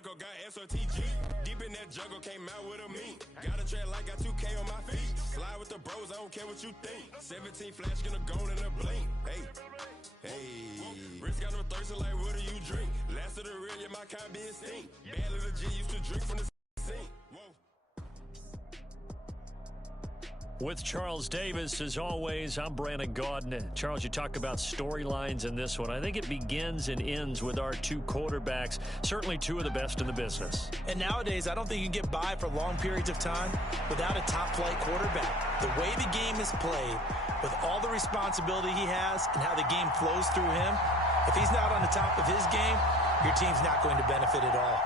Bronco got SOTG. Deep in that jungle, came out with a meat. Got a track like got 2K on my feet. Slide with the bros, I don't care what you think. 17 flash gonna go in a blink. Hey, hey. Wrist got no thirst, like what do you drink? Last of the real, yeah, my kind be instinct. Bad little G used to drink from the sink. Whoa. With Charles Davis, as always, I'm Brandon Gaudin. Charles, you talk about storylines in this one. I think it begins and ends with our two quarterbacks, certainly two of the best in the business. And nowadays, I don't think you can get by for long periods of time without a top-flight quarterback. The way the game is played, with all the responsibility he has and how the game flows through him, if he's not on the top of his game, your team's not going to benefit at all.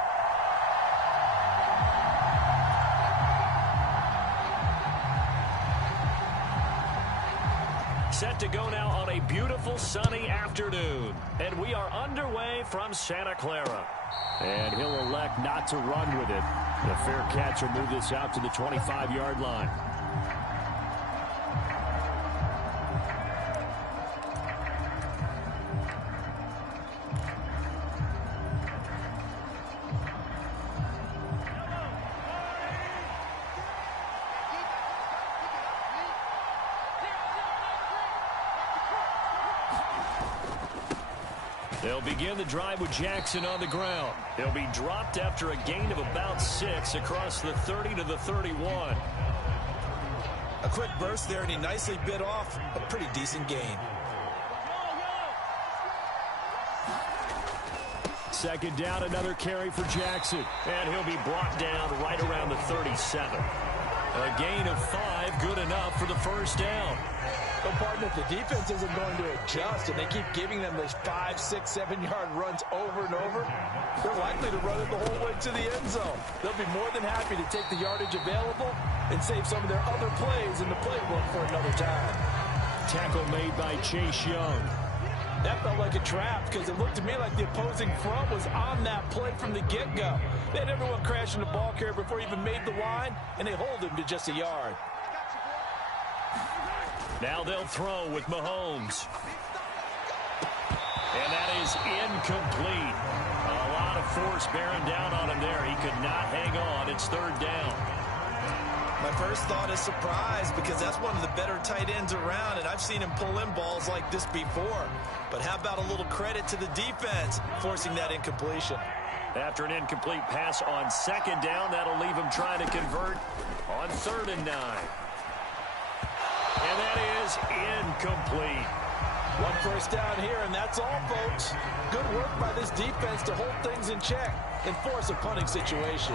Set to go now on a beautiful sunny afternoon. And we are underway from Santa Clara. And he'll elect not to run with it. The fair catch will move this out to the 25-yard line. They'll begin the drive with Jackson on the ground. He'll be dropped after a gain of about 6 across the 30 to the 31. A quick burst there, and he nicely bit off a pretty decent gain. Second down, another carry for Jackson. And he'll be brought down right around the 37. A gain of 5, good enough for the first down. But, partner, if the defense isn't going to adjust and they keep giving them those 5, 6, 7-yard runs over and over, they're likely to run it the whole way to the end zone. They'll be more than happy to take the yardage available and save some of their other plays in the playbook for another time. Tackle made by Chase Young. That felt like a trap because it looked to me like the opposing front was on that play from the get-go. They had everyone crashing the ball carrier before he even made the line, and they hold him to just a yard. Now they'll throw with Mahomes. And that is incomplete. A lot of force bearing down on him there. He could not hang on. It's third down. My first thought is surprise because that's one of the better tight ends around, and I've seen him pull in balls like this before. But how about a little credit to the defense forcing that incompletion? After an incomplete pass on second down, that'll leave him trying to convert on 3rd and 9. And that is incomplete. One first down here, and that's all, folks. Good work by this defense to hold things in check and force a punting situation.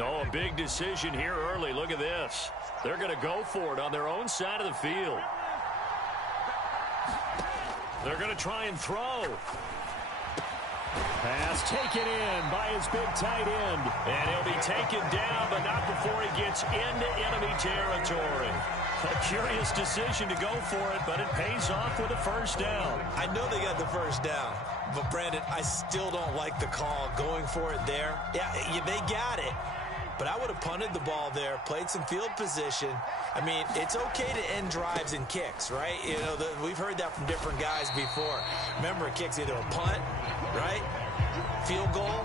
Oh, a big decision here early. Look at this. They're going to go for it on their own side of the field. They're going to try and throw. Pass taken in by his big tight end. And he'll be taken down, but not before he gets into enemy territory. A curious decision to go for it, but it pays off with a first down. I know they got the first down, but, Brandon, I still don't like the call going for it there. Yeah, they got it, but I would have punted the ball there, played some field position. I mean, it's okay to end drives and kicks, right? You know, we've heard that from different guys before. Remember, a kick's either a punt, right, field goal,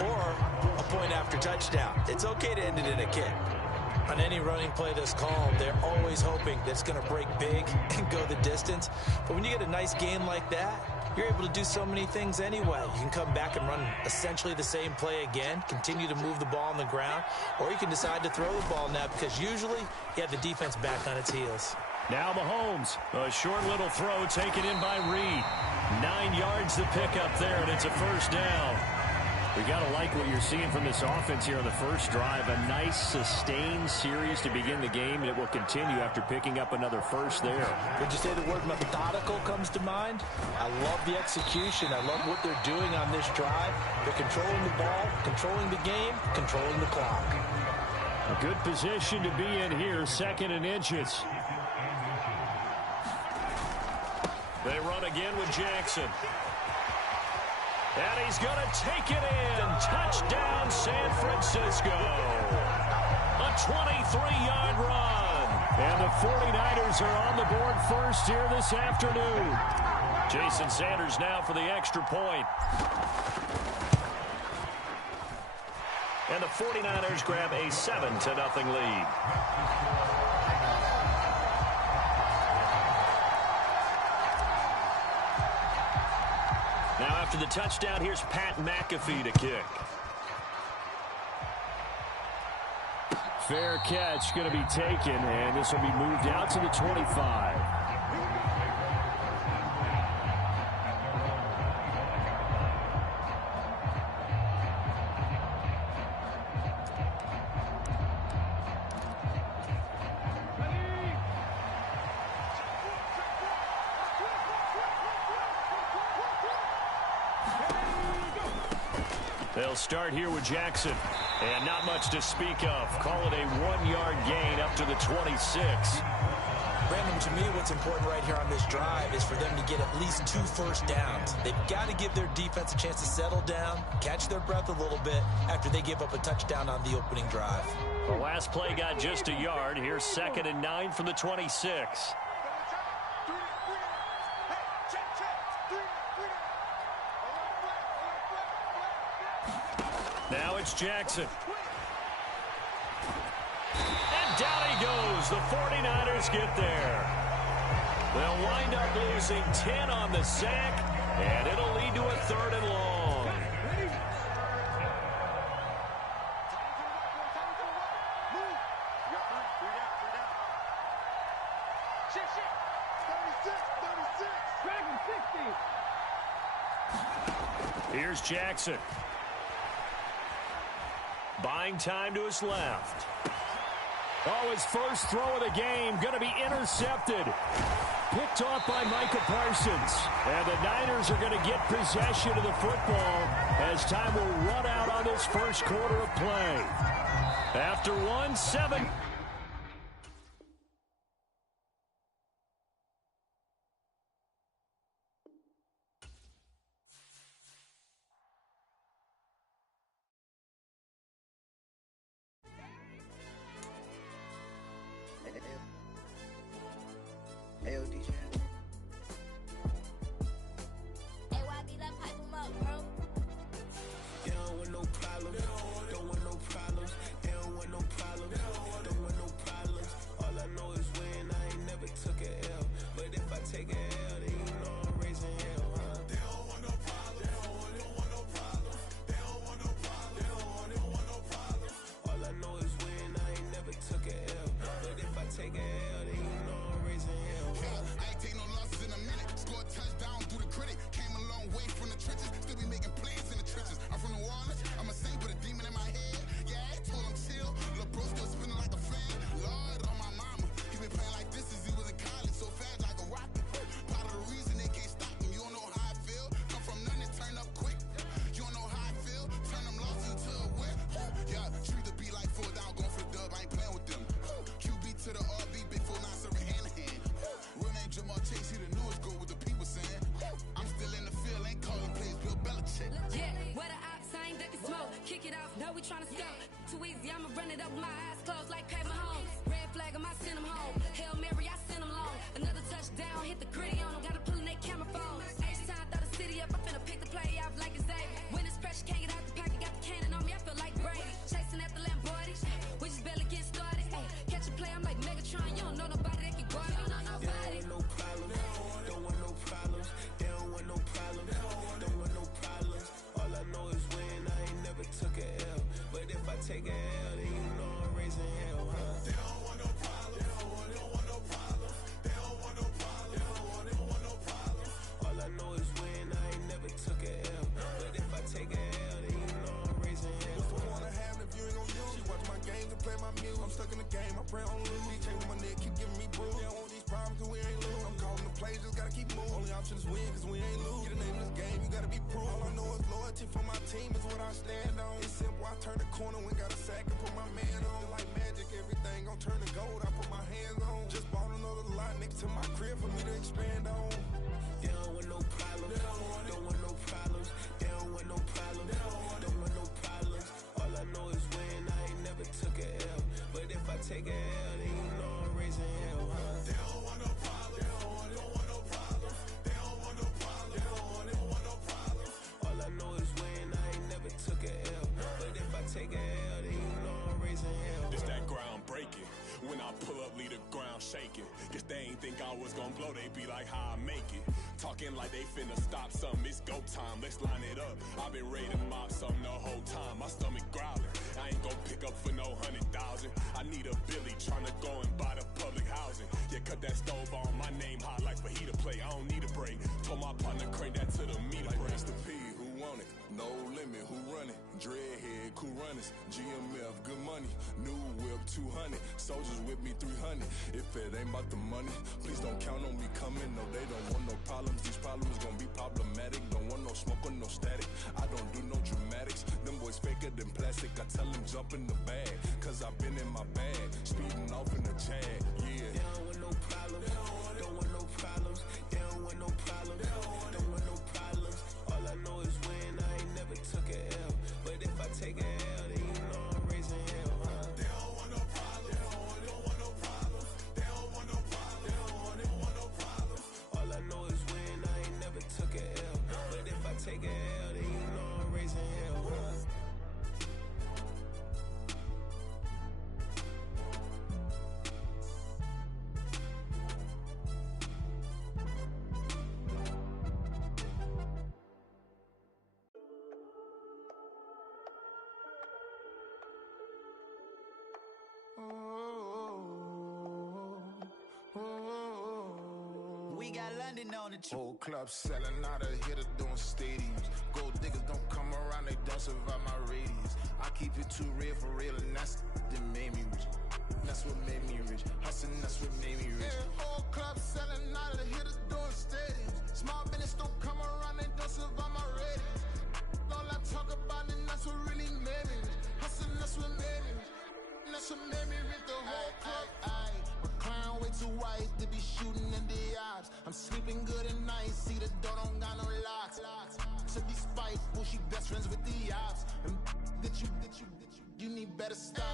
or a point after touchdown. It's okay to end it in a kick. On any running play that's called, they're always hoping that it's going to break big and go the distance. But when you get a nice game like that, you're able to do so many things anyway. You can come back and run essentially the same play again, continue to move the ball on the ground, or you can decide to throw the ball now because usually you have the defense back on its heels. Now Mahomes, a short little throw taken in by Reed. 9 yards to pick up there, and it's a first down. We got to like what you're seeing from this offense here on the first drive. A nice, sustained series to begin the game, and it will continue after picking up another first there. Would you say the word methodical comes to mind? I love the execution. I love what they're doing on this drive. They're controlling the ball, controlling the game, controlling the clock. A good position to be in here, 2nd and inches. They run again with Jackson. And he's going to take it in. Touchdown, San Francisco. A 23-yard run. And the 49ers are on the board first here this afternoon. Jason Sanders now for the extra point. And the 49ers grab a 7-0 lead. Now after the touchdown, here's Pat McAfee to kick. Fair catch going to be taken, and this will be moved out to the 25. They'll start here with Jackson. And not much to speak of. Call it a 1-yard gain up to the 26. Brandon, to me, what's important right here on this drive is for them to get at least 2 first downs. They've got to give their defense a chance to settle down, catch their breath a little bit after they give up a touchdown on the opening drive. The last play got just a yard. Here's 2nd and 9 from the 26. Now it's Jackson. And down he goes. The 49ers get there. They'll wind up losing 10 on the sack, and it'll lead to a 3rd and long. Here's Jackson. Buying time to his left. Oh, his first throw of the game going to be intercepted. Picked off by Micah Parsons. And the Niners are going to get possession of the football as time will run out on this first quarter of play. After 1-7. think I was gonna blow, they be like, how I make it. Talking like they finna stop something, it's go time, let's line it up. I've been ready to mop something the whole time, my stomach growling. I ain't gon' pick up for no 100,000. I need a Billy tryna go and buy the public housing. Yeah, cut that stove on, my name hot like fajita plate. I don't need a break. Told my partner crank that to the meter. Like Mr. P, who want it? No limit, who run it? Dreadhead, cool runners. GMF, good money. New whip, 200. Soldiers with me, 300. If it ain't about the money, please don't count on me coming. No, they don't want no problems. These problems gon' be problematic. Don't want no smoke or no static. I don't do no dramatics. Them boys faker than plastic. I tell them jump in the bag, cause I've been in my bag. Speeding off in the Jag, yeah. They don't want no problems. Don't want no problems. They don't want no problems. Don't want no problems. All I know is win. I ain't never took a L. But if I take a L, then you know I'm raising hell, huh? They don't want no problems. They don't want no problems. They don't want no problems. They don't want no problems. All I know is win. I ain't never took a L. But if I take a L, then you know I'm raising hell, huh? We got London on the Whole club selling out of hitter doing stadiums. Gold diggers don't come around, they don't survive my radius. I keep it too real for real, and that's that made me rich. That's what made me rich. Hustling, that's what made me rich. Yeah, whole club selling out of hitters doing stadiums. Small business don't come around, they don't survive my radius. All I talk about, and that's what really made me rich. Hustling, that's what made me rich. And that's what made me rich. The whole club. McLaren way too white to be shooting in the ops. I'm sleeping good at night, see the door don't got no locks. To be spiteful, she best friends with the ops. And you need better stop.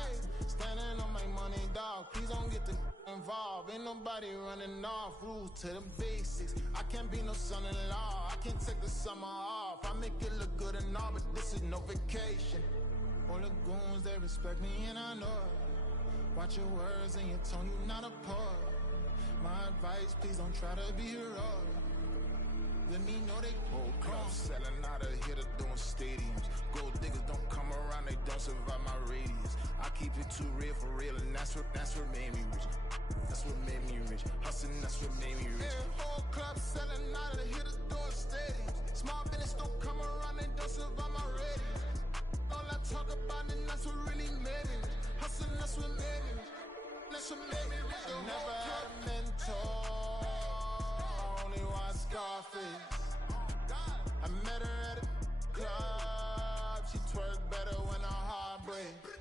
Standing on my money, dog. Please don't get the involved. Ain't nobody running off. Rules to the basics. I can't be no son-in-law. I can't take the summer off. I make it look good and all, but this is no vacation. All the goons, they respect me and I know it. Watch your words and your tone, you not a part. My advice, please don't try to be heroic. Let me know they whole club selling out of hitter doing stadiums. Gold diggers don't come around, they don't survive my radius. I keep it too real for real, and that's what made me rich. That's what made me rich. Hustling, that's what made me rich. Yeah, whole club selling out of hitter doing stadiums. Small business don't come around, they don't survive my radius. All I talk about, and that's what really made me rich. Hustling, that's what made me rich. That's what made me rich. I never had a mentor. Only one Scarface. I met her at a club. She twerk better when her heart breaks.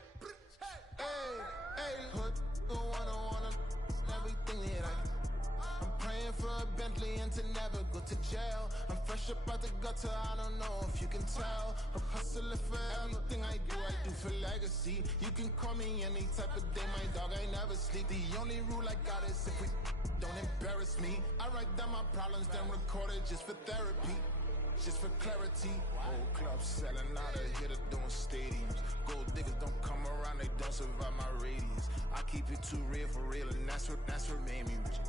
Hey, hood, wanna everything that I'm praying for a Bentley and to never go to jail. I'm fresh up out the gutter, I don't know if you can tell. I'm hustling for everything I do for legacy. You can call me any type of day, my dog, I never sleep. The only rule I got is if we don't embarrass me. I write down my problems, then record it just for therapy. Just for clarity. Whole club selling out of hitter doing stadiums. Gold diggers don't come around, they don't survive my radius. I keep it too real for real, and that's what made me rich.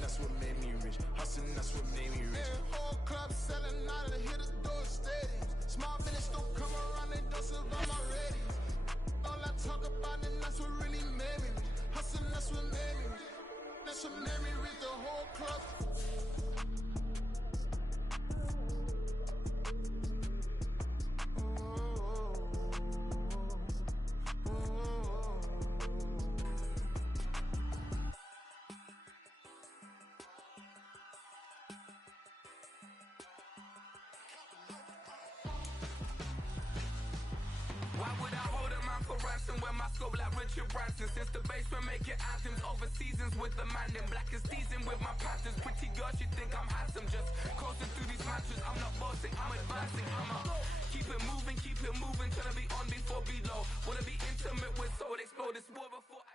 That's what made me rich. Hustling, that's what made me rich. Yeah, whole club selling out of hitter doing stadiums. Small business don't come around, they don't survive my radius. All I talk about, and that's what really made me rich. Hustling, that's what made me rich. That's what made me rich. The whole club. When my scope like Richard Branson. Since the basement making anthems over seasons with the man in black is teasing with my patterns. Pretty girl, she think I'm handsome. Just coasting through these matches. I'm not bossing, I'm advancing. Keep it moving. Trying to be on before below. Wanna be intimate with soul explode. It's war before I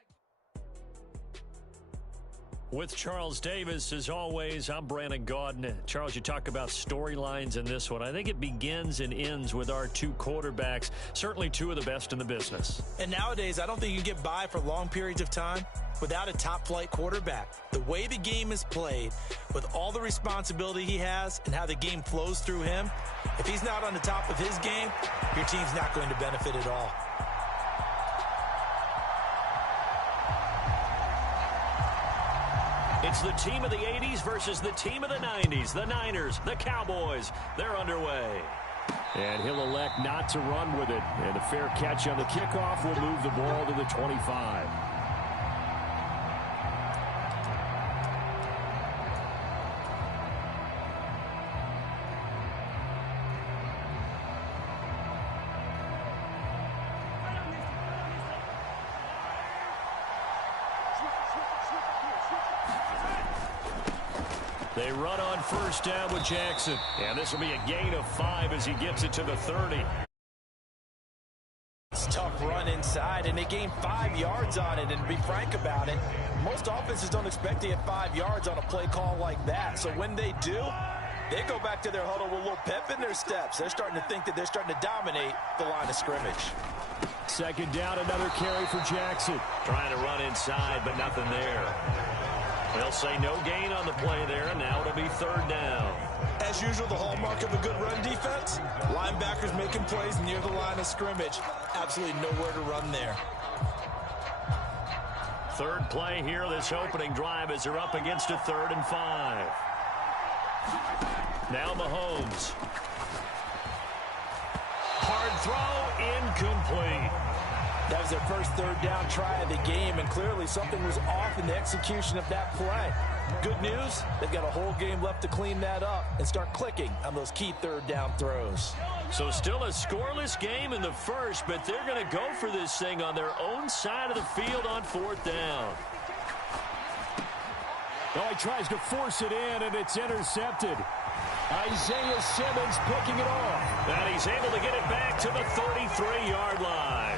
With Charles Davis, as always, I'm Brandon Gaudin. Charles, you talk about storylines in this one. I think it begins and ends with our two quarterbacks, certainly two of the best in the business. And nowadays, I don't think you can get by for long periods of time without a top-flight quarterback. The way the game is played, with all the responsibility he has and how the game flows through him, if he's not on the top of his game, your team's not going to benefit at all. It's the team of the 80s versus the team of the 90s. The Niners, the Cowboys, they're underway. And he'll elect not to run with it. And a fair catch on the kickoff will move the ball to the 25. They run on first down with Jackson. And this will be a gain of 5 as he gets it to the 30. It's a tough run inside, and they gain 5 yards on it. And to be frank about it, most offenses don't expect to get 5 yards on a play call like that. So when they do, they go back to their huddle with a little pep in their steps. They're starting to think that they're starting to dominate the line of scrimmage. Second down, another carry for Jackson. Trying to run inside, but nothing there. They'll say no gain on the play there, and now it'll be third down. As usual, the hallmark of a good run defense, linebackers making plays near the line of scrimmage. Absolutely nowhere to run there. Third play here, this opening drive, as they're up against a 3rd and 5. Now Mahomes. Hard throw, incomplete. That was their first third down try of the game, and clearly something was off in the execution of that play. Good news, they've got a whole game left to clean that up and start clicking on those key third down throws. So still a scoreless game in the first, but they're going to go for this thing on their own side of the field on 4th down. Oh, he tries to force it in, and it's intercepted. Isaiah Simmons picking it off. And he's able to get it back to the 33-yard line.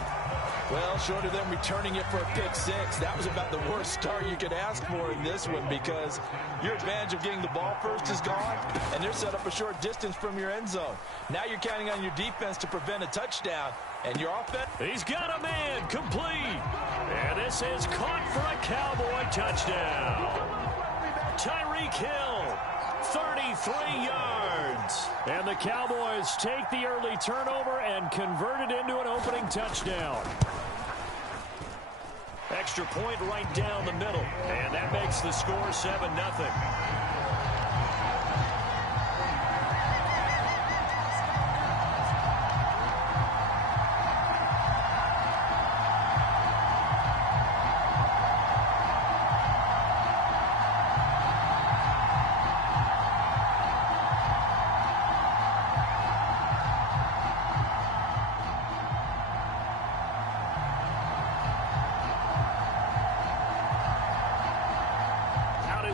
Well, short of them returning it for a pick 6, that was about the worst start you could ask for in this one, because your advantage of getting the ball first is gone, and they're set up a short distance from your end zone. Now you're counting on your defense to prevent a touchdown, and your offense... He's got a man, complete. And this is caught for a Cowboy touchdown. Tyreek Hill, 33 yards. And the Cowboys take the early turnover and convert it into an opening touchdown. Extra point right down the middle. And that makes the score 7-0.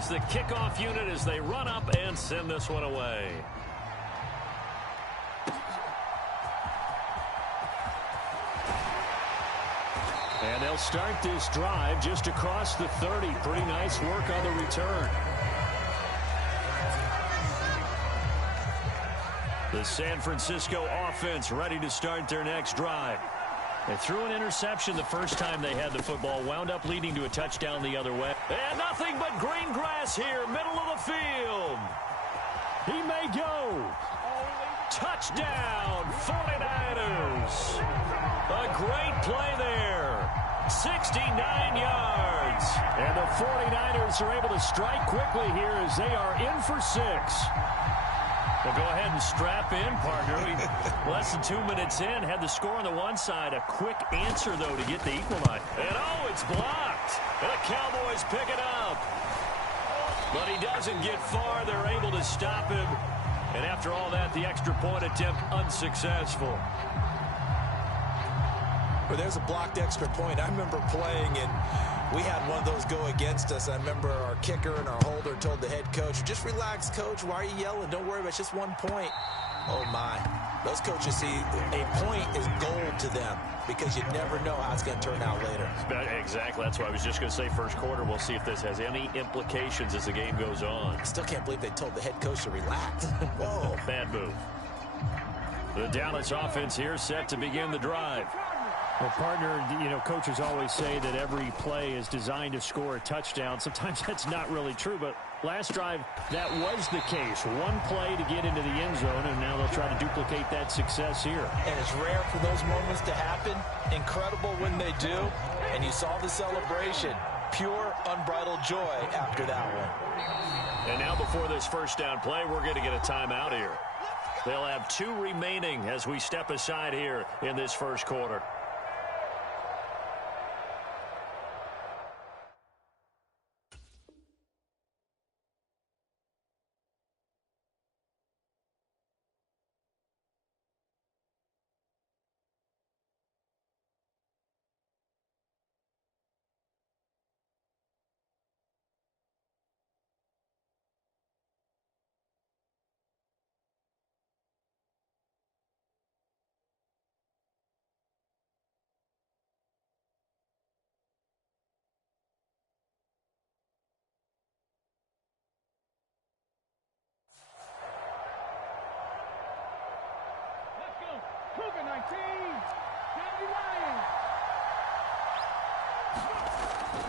The kickoff unit as they run up and send this one away. And they'll start this drive just across the 30. Pretty nice work on the return. The San Francisco offense ready to start their next drive. They threw an interception the first time they had the football, wound up leading to a touchdown the other way. And nothing but green grass here, middle of the field. He may go. Touchdown, 49ers. A great play there. 69 yards. And the 49ers are able to strike quickly here as they are in for 6. Well, go ahead and strap in, partner. Less than 2 minutes in, had the score on the one side. A quick answer, though, to get the equalizer. And, oh, it's blocked. And the Cowboys pick it up. But he doesn't get far. They're able to stop him. And after all that, the extra point attempt unsuccessful. Well, there's a blocked extra point. I remember playing, and we had one of those go against us. I remember our kicker and our holder told the head coach, just relax, coach. Why are you yelling? Don't worry about it. It's just 1 point. Oh, my. Those coaches see a point is gold to them because you never know how it's going to turn out later. Exactly. That's what I was just going to say. First quarter, we'll see if this has any implications as the game goes on. I still can't believe they told the head coach to relax. Whoa. Bad move. The Dallas offense here set to begin the drive. Well, partner, coaches always say that every play is designed to score a touchdown. Sometimes that's not really true, but last drive, that was the case. One play to get into the end zone, and now they'll try to duplicate that success here. And it's rare for those moments to happen. Incredible when they do. And you saw the celebration. Pure, unbridled joy after that one. And now before this first down play, we're going to get a timeout here. They'll have 2 remaining as we step aside here in this first quarter.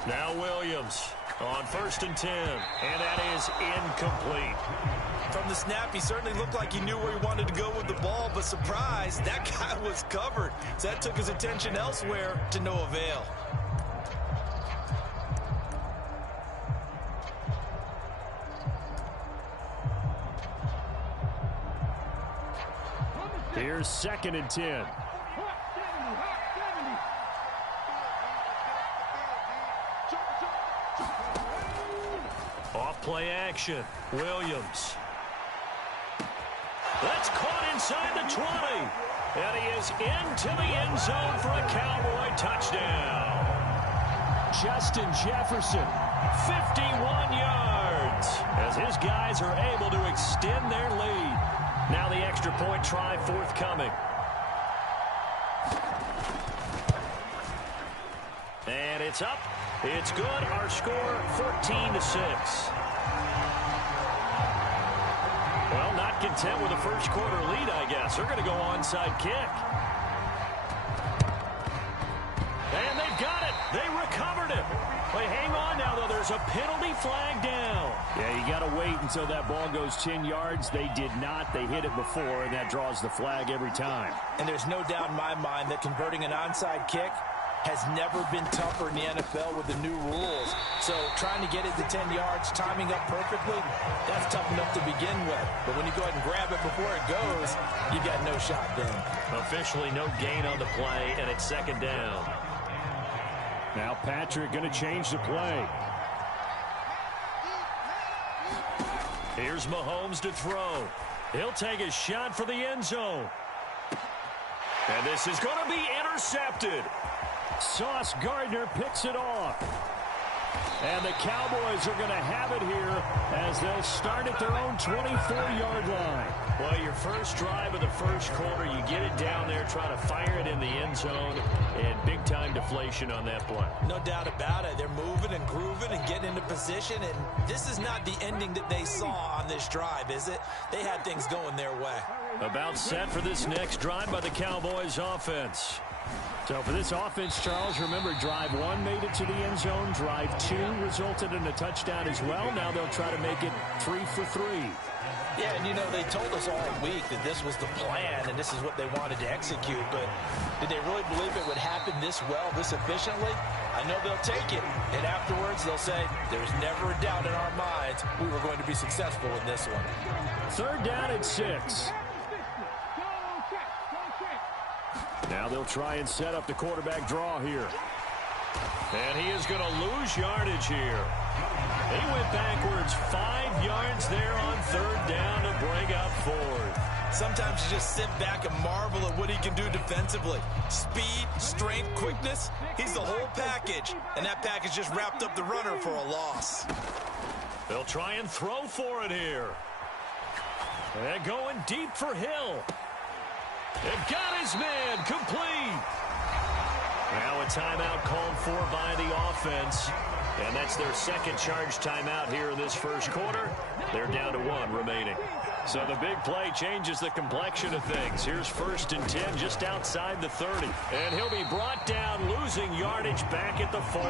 Now Williams on 1st and 10, and that is incomplete. From the snap, he certainly looked like he knew where he wanted to go with the ball, but surprise, that guy was covered. So that took his attention elsewhere to no avail. Here's 2nd and 10. Play action. Williams. That's caught inside the 20. And he is into the end zone for a Cowboy touchdown. Justin Jefferson, 51 yards. As his guys are able to extend their lead. Now the extra point try forthcoming. And it's up. It's good. Our score 14-6. Well, not content with a first quarter lead, I guess. They're going to go onside kick. And they've got it. They recovered it. But hang on now, though. There's a penalty flag down. Yeah, you got to wait until that ball goes 10 yards. They did not. They hit it before, and that draws the flag every time. And there's no doubt in my mind that converting an onside kick has never been tougher in the NFL with the new rules. So trying to get it to 10 yards, timing up perfectly, that's tough enough to begin with. But when you go ahead and grab it before it goes, you got no shot then. Officially no gain on the play, and it's 2nd down. Now Patrick going to change the play. Here's Mahomes to throw. He'll take a shot for the end zone. And this is going to be intercepted. Sauce Gardner picks it off. And the Cowboys are going to have it here as they'll start at their own 24-yard line. Well, your first drive of the first quarter, you get it down there, try to fire it in the end zone, and big-time deflation on that play. No doubt about it. They're moving and grooving and getting into position, and this is not the ending that they saw on this drive, is it? They had things going their way. About set for this next drive by the Cowboys offense. So for this offense, Charles, remember drive 1 made it to the end zone. Drive 2 resulted in a touchdown as well. Now they'll try to make it 3 for 3. Yeah, and they told us all week that this was the plan and this is what they wanted to execute, but did they really believe it would happen this well, this efficiently? I know they'll take it, and afterwards they'll say, there's never a doubt in our minds we were going to be successful in this one. 3rd down and 6. Now they'll try and set up the quarterback draw here. And he is going to lose yardage here. He went backwards 5 yards there on 3rd down to bring up 4th. Sometimes you just sit back and marvel at what he can do defensively. Speed, strength, quickness, he's the whole package. And that package just wrapped up the runner for a loss. They'll try and throw for it here. And going deep for Hill. And got his man complete. Now a timeout called for by the offense. And that's their second charge timeout here in this first quarter. They're down to 1 remaining. So the big play changes the complexion of things. Here's 1st and 10 just outside the 30. And he'll be brought down, losing yardage back at the 40.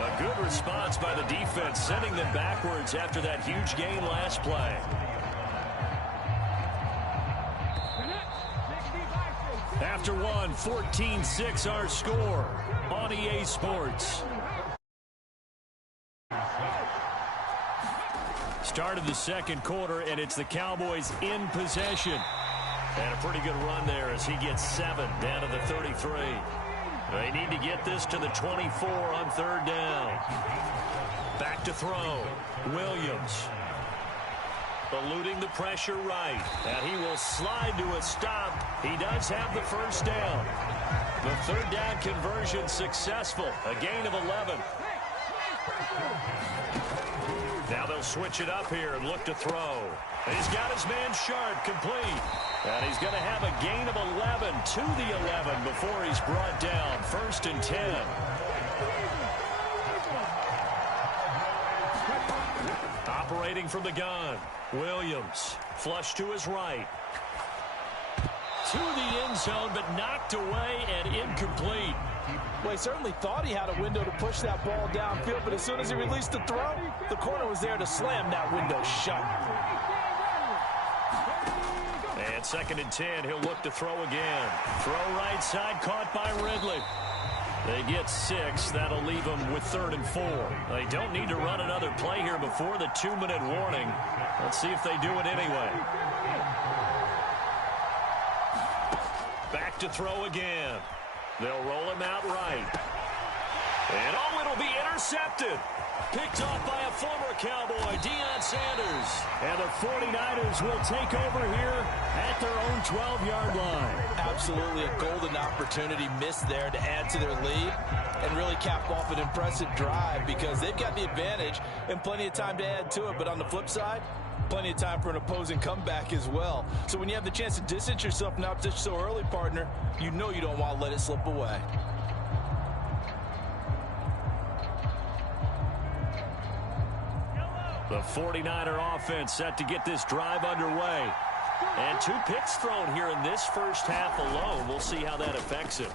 A good response by the defense, sending them backwards after that huge gain last play. After 1, 14-6 our score on EA Sports. Start of the second quarter, and it's the Cowboys in possession. And a pretty good run there as he gets 7 down to the 33. They need to get this to the 24 on 3rd down. Back to throw. Williams. Eluding the pressure right. And he will slide to a stop. He does have the 1st down. The 3rd down conversion successful. A gain of 11. Now they'll switch it up here and look to throw. And he's got his man Sharp complete. And he's going to have a gain of 11 to the 11 before he's brought down. 1st and 10. Operating from the gun. Williams. Flush to his right. To the end zone, but knocked away and incomplete. Well, he certainly thought he had a window to push that ball downfield, but as soon as he released the throw, the corner was there to slam that window shut. And 2nd and 10, he'll look to throw again. Throw right side, caught by Ridley. They get 6. That'll leave them with 3rd and 4. They don't need to run another play here before the 2-minute warning. Let's see if they do it anyway. Back to throw again. They'll roll him out right. And it'll be intercepted. Picked off by a former Cowboy, Deion Sanders. And the 49ers will take over here at their own 12-yard line. Absolutely a golden opportunity missed there to add to their lead and really cap off an impressive drive because they've got the advantage and plenty of time to add to it. But on the flip side, plenty of time for an opposing comeback as well. So when you have the chance to distance yourself from opposition so early, partner, you know you don't want to let it slip away. The 49er offense set to get this drive underway. And 2 picks thrown here in this first half alone. We'll see how that affects him.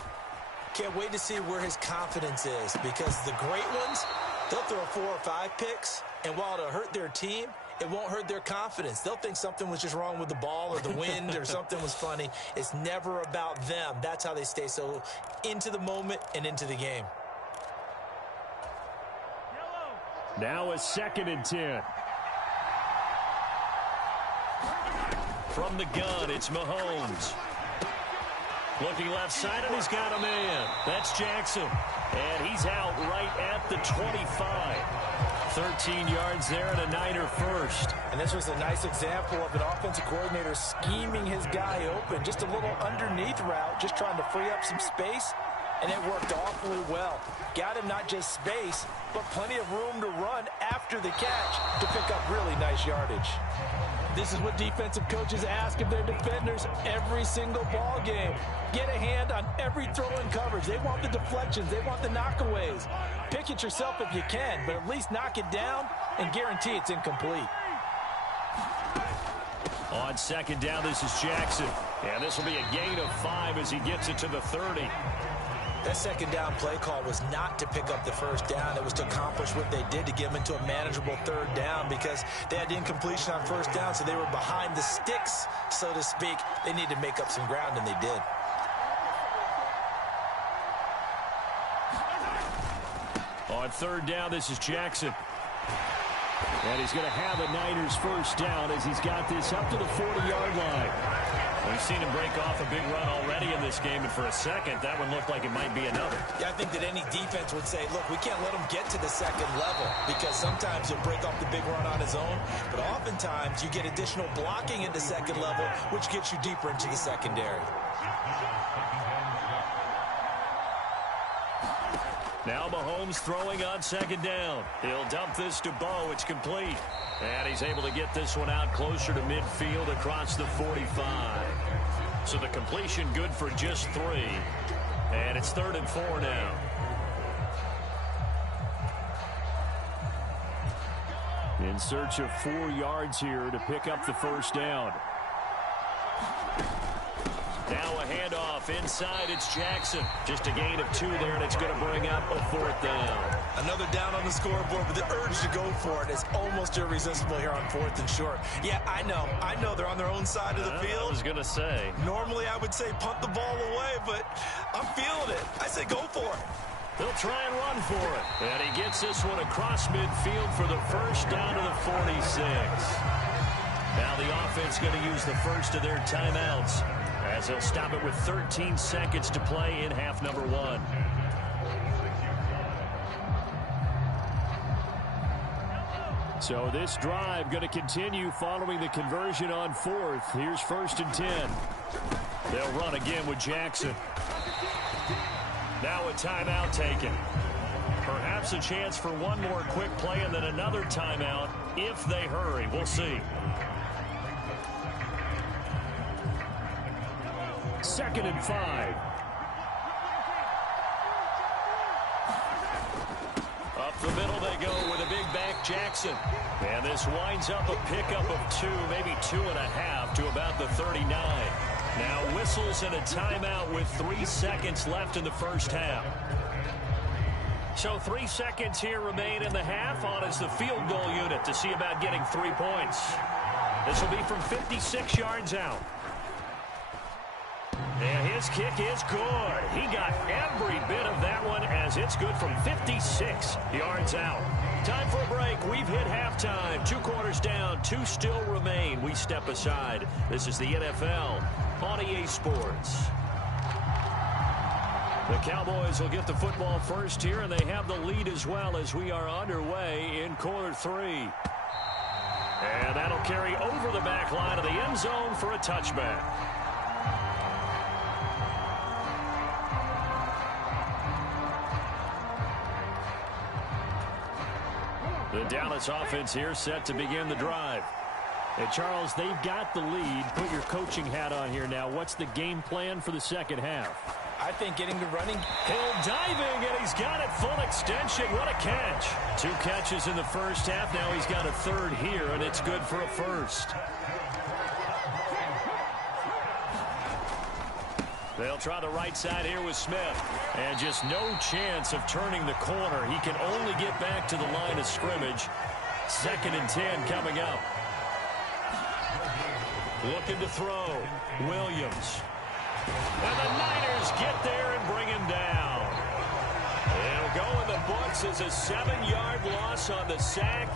Can't wait to see where his confidence is because the great ones, they'll throw 4 or 5 picks, and while it'll hurt their team, it won't hurt their confidence. They'll think something was just wrong with the ball or the wind or something was funny. It's never about them. That's how they stay so into the moment and into the game. Now a 2nd and 10. From the gun, it's Mahomes. Looking left side, and he's got a man. That's Jackson. And he's out right at the 25. 13 yards there and a Niner first. And this was a nice example of an offensive coordinator scheming his guy open. Just a little underneath route, just trying to free up some space. And it worked awfully well. Got him not just space, but plenty of room to run after the catch to pick up really nice yardage. This is what defensive coaches ask of their defenders every single ball game. Get a hand on every throw in coverage. They want the deflections. They want the knockaways. Pick it yourself if you can, but at least knock it down and guarantee it's incomplete. On 2nd down, this is Jackson. And this will be a gain of 5 as he gets it to the 30. That 2nd down play call was not to pick up the 1st down. It was to accomplish what they did to get them into a manageable 3rd down because they had incompletion on 1st down, so they were behind the sticks, so to speak. They needed to make up some ground, and they did. On 3rd down, this is Jackson. And he's going to have a Niners 1st down as he's got this up to the 40-yard line. We've seen him break off a big run already in this game, and for a second, that one looked like it might be another. Yeah, I think that any defense would say, look, we can't let him get to the 2nd level because sometimes he'll break off the big run on his own, but oftentimes you get additional blocking at the 2nd level, which gets you deeper into the secondary. Now Mahomes throwing on second down. He'll dump this to Bo. It's complete. And he's able to get this one out closer to midfield across the 45. So the completion good for just 3. And it's 3rd and 4 now. In search of 4 yards here to pick up the first down. Now a handoff inside. It's Jackson. Just a gain of 2 there, and it's going to bring up a 4th down. Another down on the scoreboard, but the urge to go for it is almost irresistible here on 4th and short. Yeah, I know they're on their own side of the field. I was going to say. Normally I would say punt the ball away, but I'm feeling it. I say go for it. They'll try and run for it. And he gets this one across midfield for the first down to the 46. Now the offense going to use the first of their timeouts, as they'll stop it with 13 seconds to play in half number 1. So this drive going to continue following the conversion on 4th. Here's 1st and 10. They'll run again with Jackson. Now a timeout taken. Perhaps a chance for one more quick play and then another timeout if they hurry. We'll see. 2nd and 5. Up the middle they go with a big back Jackson. And this winds up a pickup of 2, maybe 2.5 to about the 39. Now whistles and a timeout with 3 seconds left in the first half. So 3 seconds here remain in the half. On is the field goal unit to see about getting 3 points. This will be from 56 yards out. And his kick is good. He got every bit of that one, as it's good from 56 yards out. Time for a break. We've hit halftime. 2 quarters down. 2 still remain. We step aside. This is the NFL on EA Sports. The Cowboys will get the football first here, and they have the lead as well as we are underway in quarter 3. And that'll carry over the back line of the end zone for a touchback. The Dallas offense here set to begin the drive. And Charles, they've got the lead. Put your coaching hat on here now. What's the game plan for the second half? I think getting the running. Hill diving, and he's got it full extension. What a catch. 2 catches in the first half. Now he's got a 3rd here, and it's good for a 1st. They'll try the right side here with Smith. And just no chance of turning the corner. He can only get back to the line of scrimmage. 2nd and 10 coming up. Looking to throw. Williams. And the Niners get there and bring him down. It'll go in the books as a 7-yard loss on the sack.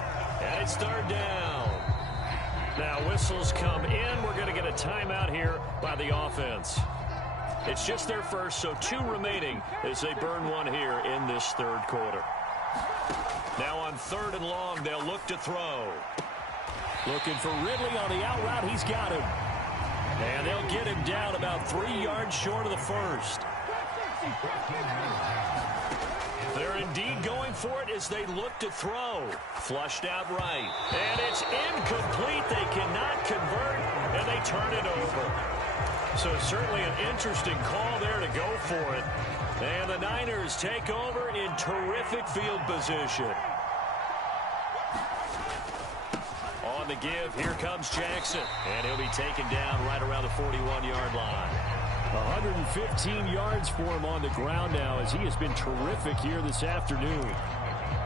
And it's 3rd down. Now whistles come in. We're going to get a timeout here by the offense. It's just their first, so 2 remaining as they burn 1 here in this 3rd quarter. Now on 3rd and long, they'll look to throw. Looking for Ridley on the out route. He's got him. And they'll get him down about 3 yards short of the 1st. They're indeed going for it as they look to throw. Flushed out right. And it's incomplete. They cannot convert, and they turn it over. So certainly an interesting call there to go for it. And the Niners take over in terrific field position. On the give, here comes Jackson. And he'll be taken down right around the 41-yard line. 115 yards for him on the ground now, as he has been terrific here this afternoon.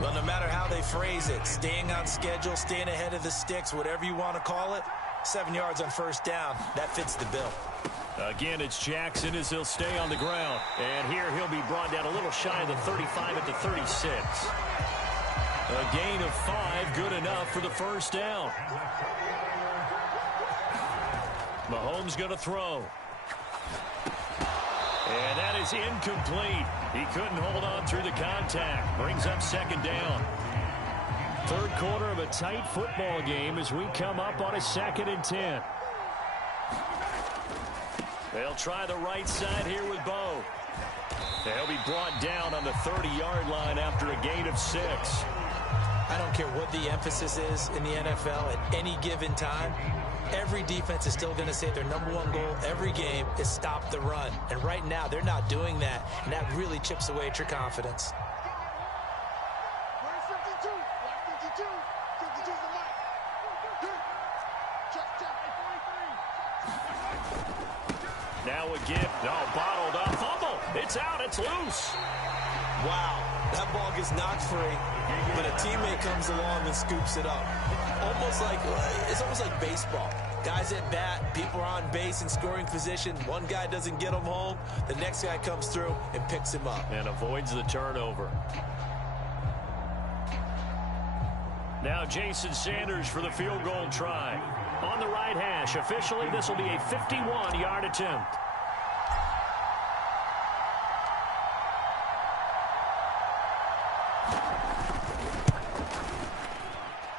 Well, no matter how they phrase it, staying on schedule, staying ahead of the sticks, whatever you want to call it, 7 yards on 1st down, that fits the bill. Again, it's Jackson as he'll stay on the ground. And here he'll be brought down a little shy of the 35 at the 36. A gain of 5, good enough for the 1st down. Mahomes going to throw. And that is incomplete. He couldn't hold on through the contact. Brings up 2nd down. 3rd quarter of a tight football game as we come up on a 2nd and 10. They'll try the right side here with Bo. They'll be brought down on the 30-yard line after a gain of 6. I don't care what the emphasis is in the NFL at any given time. Every defense is still going to say their #1 goal every game is stop the run. And right now, they're not doing that, and that really chips away at your confidence. Now again, bottled up, fumble. It's out, it's loose. Wow, that ball gets knocked free, but a teammate comes along and scoops it up. It's almost like baseball. Guys at bat, people are on base in scoring position. One guy doesn't get him home. The next guy comes through and picks him up. And avoids the turnover. Now Jason Sanders for the field goal try. On the right hash, officially this will be a 51-yard attempt.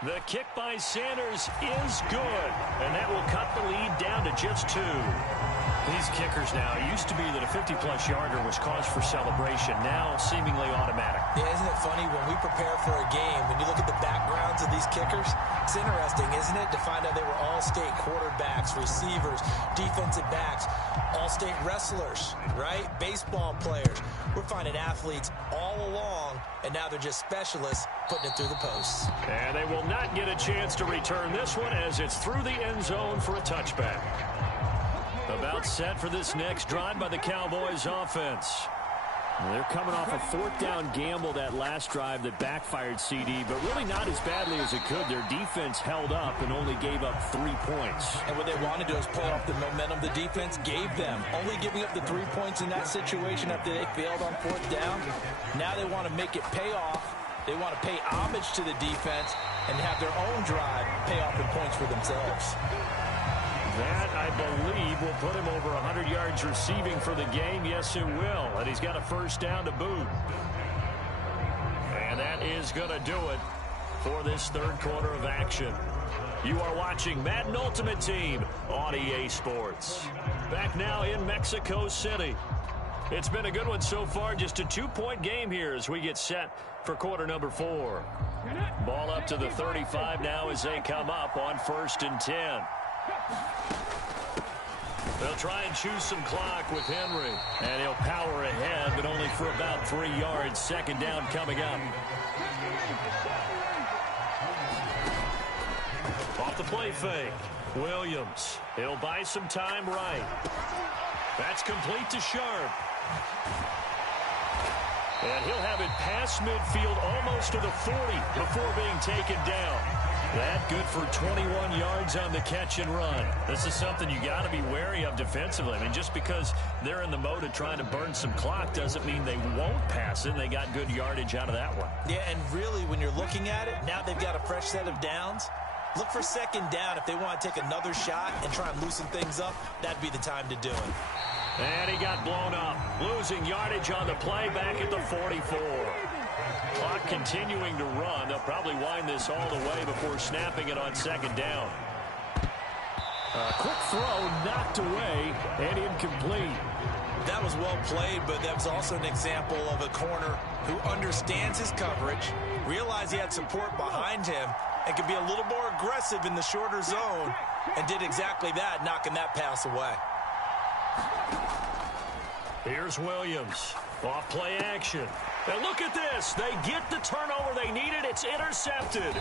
The kick by Sanders is good, and that will cut the lead down to just 2. These kickers now, it used to be that a 50-plus yarder was cause for celebration, now seemingly automatic. Yeah, isn't it funny when we prepare for a game, when you look at the backgrounds of these kickers, it's interesting, isn't it, to find out they were all-state quarterbacks, receivers, defensive backs, all-state wrestlers, right? Baseball players. We're finding athletes all along, and now they're just specialists putting it through the posts. And they will not get a chance to return this one as it's through the end zone for a touchback. About set for this next drive by the Cowboys offense. They're coming off a 4th down gamble that last drive that backfired CD, but really not as badly as it could. Their defense held up and only gave up 3 points. And what they wanted to do is play off the momentum the defense gave them. Only giving up the 3 points in that situation after they failed on 4th down. Now they want to make it pay off. They want to pay homage to the defense and have their own drive pay off in points for themselves. That, I believe, will put him over 100 yards receiving for the game. Yes, it will. And he's got a 1st down to boot. And that is going to do it for this 3rd quarter of action. You are watching Madden Ultimate Team on EA Sports. Back now in Mexico City. It's been a good one so far. Just a 2-point game here as we get set for quarter number 4. Ball up to the 35 now as they come up on 1st and 10. They'll try and choose some clock with Henry. And he'll power ahead, but only for about 3 yards. 2nd down coming up. Off the play fake. Williams. He'll buy some time right. That's complete to Sharp. And he'll have it past midfield almost to the 40 before being taken down. That good for 21 yards on the catch and run. This is something you got to be wary of defensively. I mean, just because they're in the mode of trying to burn some clock doesn't mean they won't pass it. And they got good yardage out of that one. Yeah, and really, when you're looking at it, now they've got a fresh set of downs. Look for 2nd down. If they want to take another shot and try and loosen things up, that'd be the time to do it. And he got blown up. Losing yardage on the play back at the 44. Clock continuing to run. They'll probably wind this all the way before snapping it on 2nd down. Quick throw knocked away and incomplete. That was well played, but that was also an example of a corner who understands his coverage, realized he had support behind him, and could be a little more aggressive in the shorter zone, and did exactly that, knocking that pass away. Here's Williams. Off play action. And look at this. They get the turnover they needed. It's intercepted.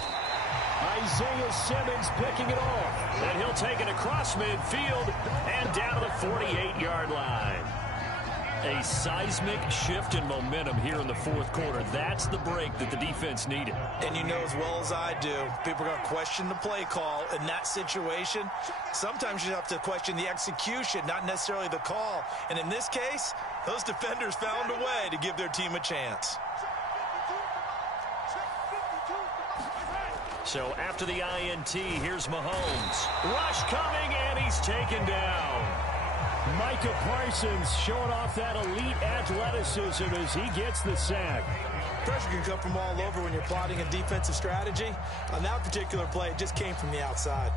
Isaiah Simmons picking it off. And he'll take it across midfield and down to the 48-yard line. A seismic shift in momentum here in the 4th quarter. That's the break that the defense needed. And you know as well as I do, people are going to question the play call in that situation. Sometimes you have to question the execution, not necessarily the call. And in this case, those defenders found a way to give their team a chance. So after the INT, here's Mahomes. Rush coming, and he's taken down. Micah Parsons showing off that elite athleticism as he gets the sack. Pressure can come from all over when you're plotting a defensive strategy. On that particular play, it just came from the outside.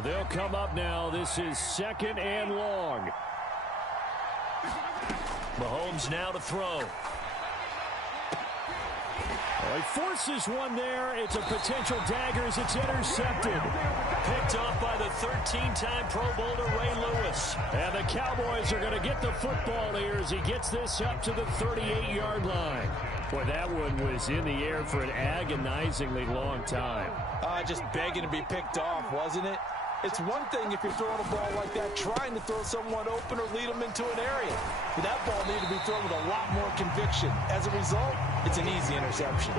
They'll come up now. This is 2nd and long. Mahomes now to throw. He forces one there. It's a potential dagger as it's intercepted. Picked off by the 13-time Pro Bowler Ray Lewis. And the Cowboys are going to get the football here as he gets this up to the 38-yard line. Boy, that one was in the air for an agonizingly long time. Just begging to be picked off, wasn't it? It's one thing if you're throwing a ball like that, trying to throw someone open or lead them into an area. But that ball needed to be thrown with a lot more conviction. As a result, it's an easy interception.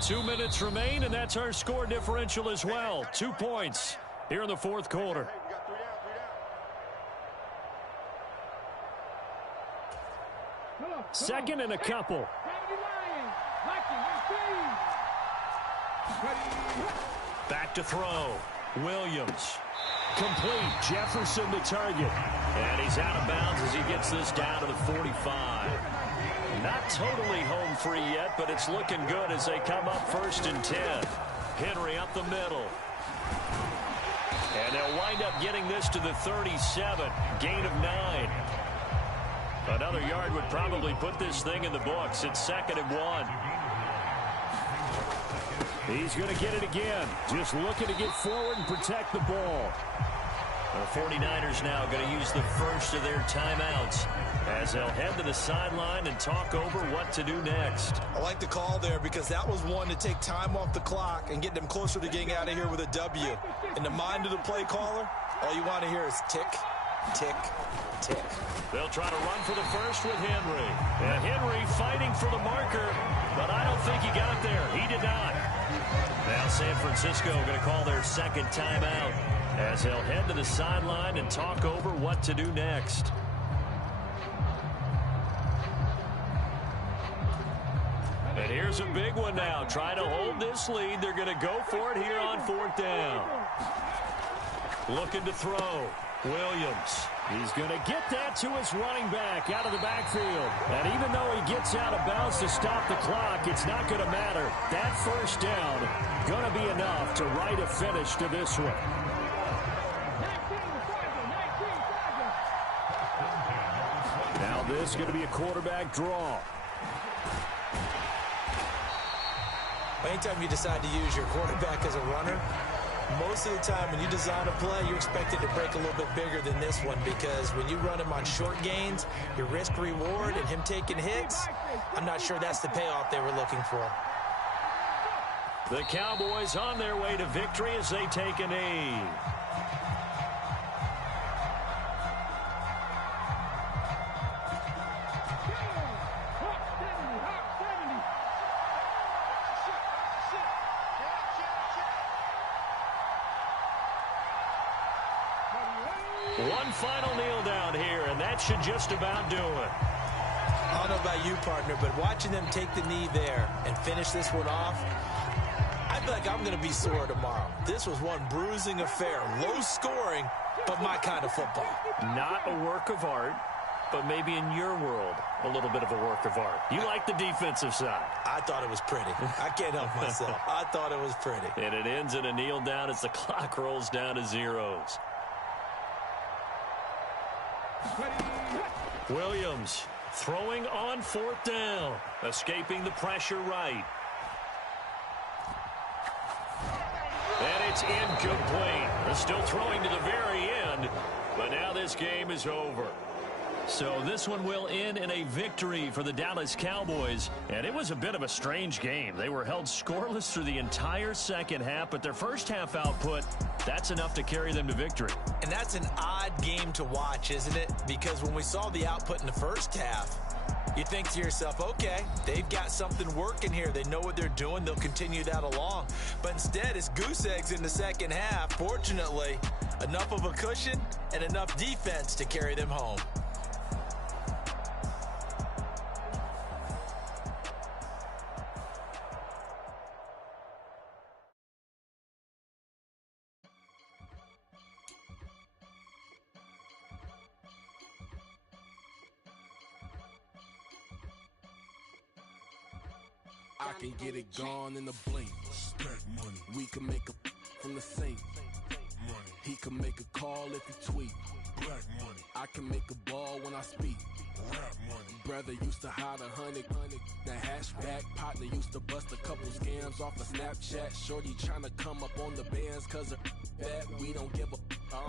Two minutes remain, and that's our score differential as well. 2 points here in the fourth quarter. Second and a couple. Back to throw. Williams. Complete. Jefferson the target. And he's out of bounds as he gets this down to the 45. Not totally home free yet, but it's looking good as they come up 1st and 10. Henry up the middle. And they'll wind up getting this to the 37. Gain of 9. Another yard would probably put this thing in the books. It's 2nd and 1. He's going to get it again. Just looking to get forward and protect the ball. The 49ers now going to use the first of their timeouts as they'll head to the sideline and talk over what to do next. I like the call there because that was one to take time off the clock and get them closer to getting out of here with a W. In the mind of the play caller, all you want to hear is tick, tick, tick. They'll try to run for the first with Henry. And Henry fighting for the marker, but I don't think he got there. He did not. Now San Francisco going to call their 2nd timeout as they'll head to the sideline and talk over what to do next. And here's a big one now. Trying to hold this lead. They're going to go for it here on 4th down. Looking to throw. Williams. He's going to get that to his running back out of the backfield. And even though he gets out of bounds to stop the clock, it's not going to matter. That 1st down going to be enough to write a finish to this one. Now this is going to be a quarterback draw. Anytime you decide to use your quarterback as a runner, most of the time when you design a play, you're expected to break a little bit bigger than this one because when you run him on short gains, your risk-reward and him taking hits, I'm not sure that's the payoff they were looking for. The Cowboys on their way to victory as they take a knee. One final kneel down here, and that should just about do it. I don't know about you, partner, but watching them take the knee there and finish this one off, I feel like I'm going to be sore tomorrow. This was one bruising affair. Low scoring, but my kind of football. Not a work of art, but maybe in your world, a little bit of a work of art. You like the defensive side. I thought it was pretty. I can't help myself. I thought it was pretty. And it ends in a kneel down as the clock rolls down to zeros. Williams throwing on 4th down, escaping the pressure right. And it's incomplete. They're still throwing to the very end, but now this game is over. So this one will end in a victory for the Dallas Cowboys, and it was a bit of a strange game. They were held scoreless through the entire second half, but their first half output, that's enough to carry them to victory. And that's an odd game to watch, isn't it? Because when we saw the output in the first half, you think to yourself, okay, they've got something working here. They know what they're doing. They'll continue that along. But instead, it's goose eggs in the second half. Fortunately, enough of a cushion and enough defense to carry them home. I can get it gone in a blink. Stack money. We can make a from the sink. Money. He can make a call if he tweet. Black money. I can make a ball when I speak. Rap money. Brother used to hide 100. The hashback partner used to bust a couple scams off of Snapchat. Shorty tryna come up on the bands cause of that. We don't give a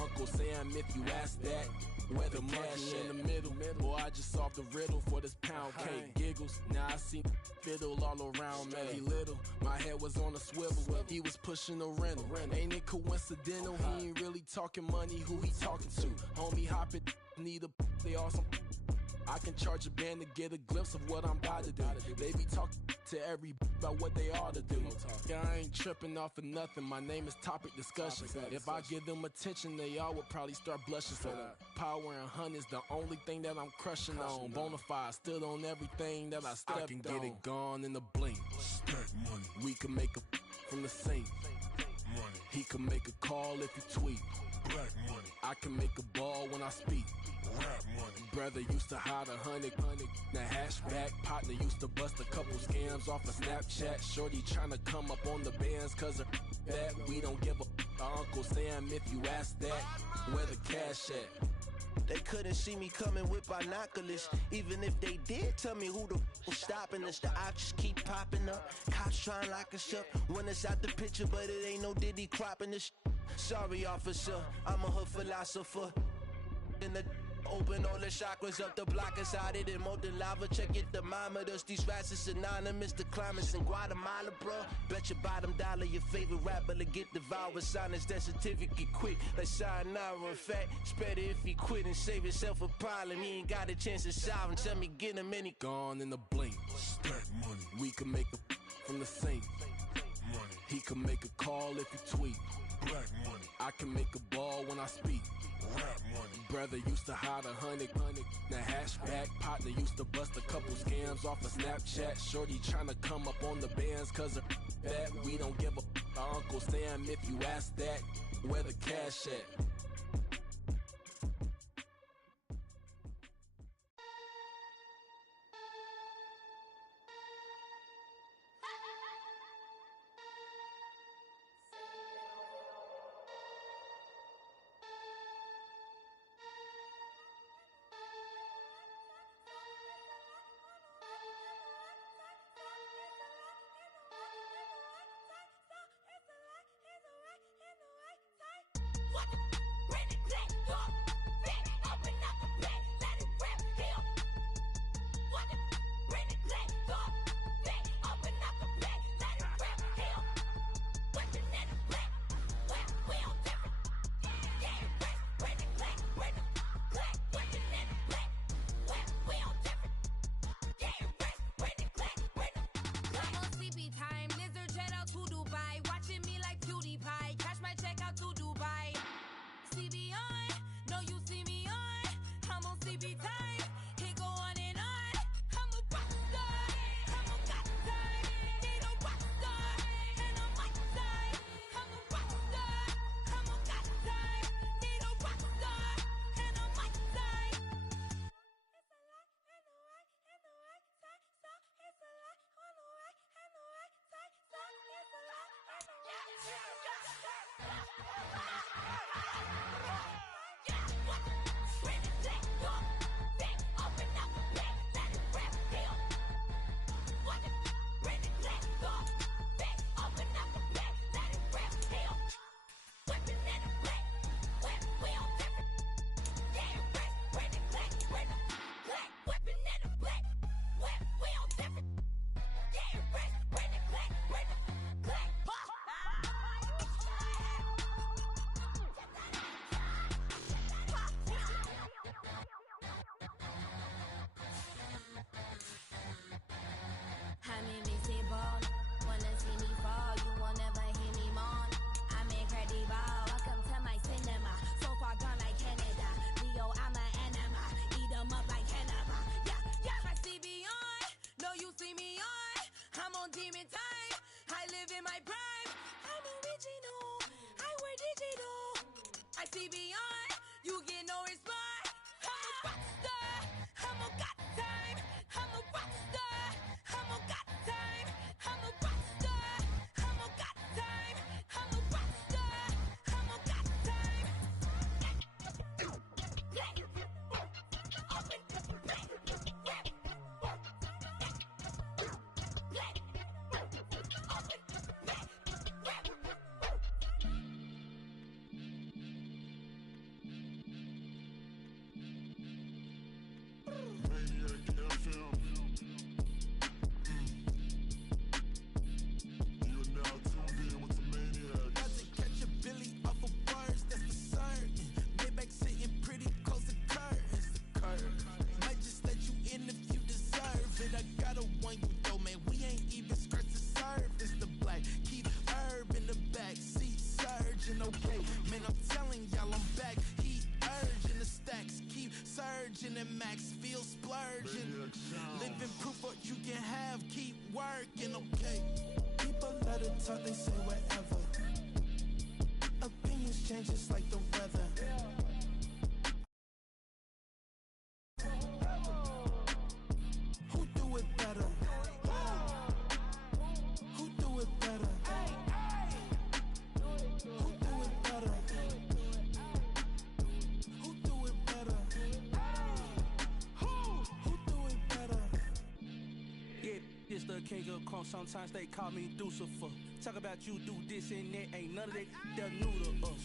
Uncle Sam if you ask that. Where the cash in the middle. Boy, I just solved the riddle for this pound cake. Giggles, now I see fiddle all around me. He little, my head was on a swivel. He was pushing a rental. Ain't it coincidental? He ain't really talking money. Who he talking to? Homie, hop it, need a they awesome. I can charge a band to get a glimpse of what I'm about to do. They be talking to every about what they ought to do. Yeah, I ain't tripping off of nothing. My name is Topic Discussion. If I give them attention, they all would probably start blushing. So power and hunt is the only thing that I'm crushing on. Bonafide stood on everything that I stepped on. I can get it gone in a blink. Stack money. We can make a from the sink. Money. He can make a call if he tweet. Black money. I can make a ball when I speak. Rap money. Brother used to hide 100. The hashback partner used to bust a couple scams off of Snapchat. Shorty tryna come up on the bands cause of that. We don't give a Uncle Sam if you ask that. Where the cash at? They couldn't see me coming with binoculars. Even if they did tell me who the was stopping us, the options keep popping up. Cops trying to lock us up when it's out the picture, but it ain't no Diddy cropping this. Sorry, officer, I'm a hood philosopher. In the open all the chakras up the block inside it and molten lava. Check your thermometers. These rats is synonymous to climates in Guatemala, bro. Bet your bottom dollar your favorite rapper to get devoured. Sign his death certificate quick. Like sayonara. In fact, it's better if he quit and save himself a problem. He ain't got a chance to solve him. Tell me get him any gone in a blink. Stack money. We can make a from the sink. Money. He can make a call if he tweet. Black money. I can make a ball when I speak. Rap money. Brother used to hide 100. The hashback partner used to bust a couple scams off of Snapchat. Shorty tryna come up on the bands cause of that. We don't give a Uncle Sam if you ask that. Where the cash at? splurging and Max feel splurging. Living proof what you can have, keep working, okay. People let it talk, they say whatever. Opinions change just like the weather. Who do it better? Who do it better? Who do it better? Who do it better? Who do it better? Yeah, it's the king of crunk. Sometimes they call me Lucifer. Talk about you do this and that. Ain't none of that new to us.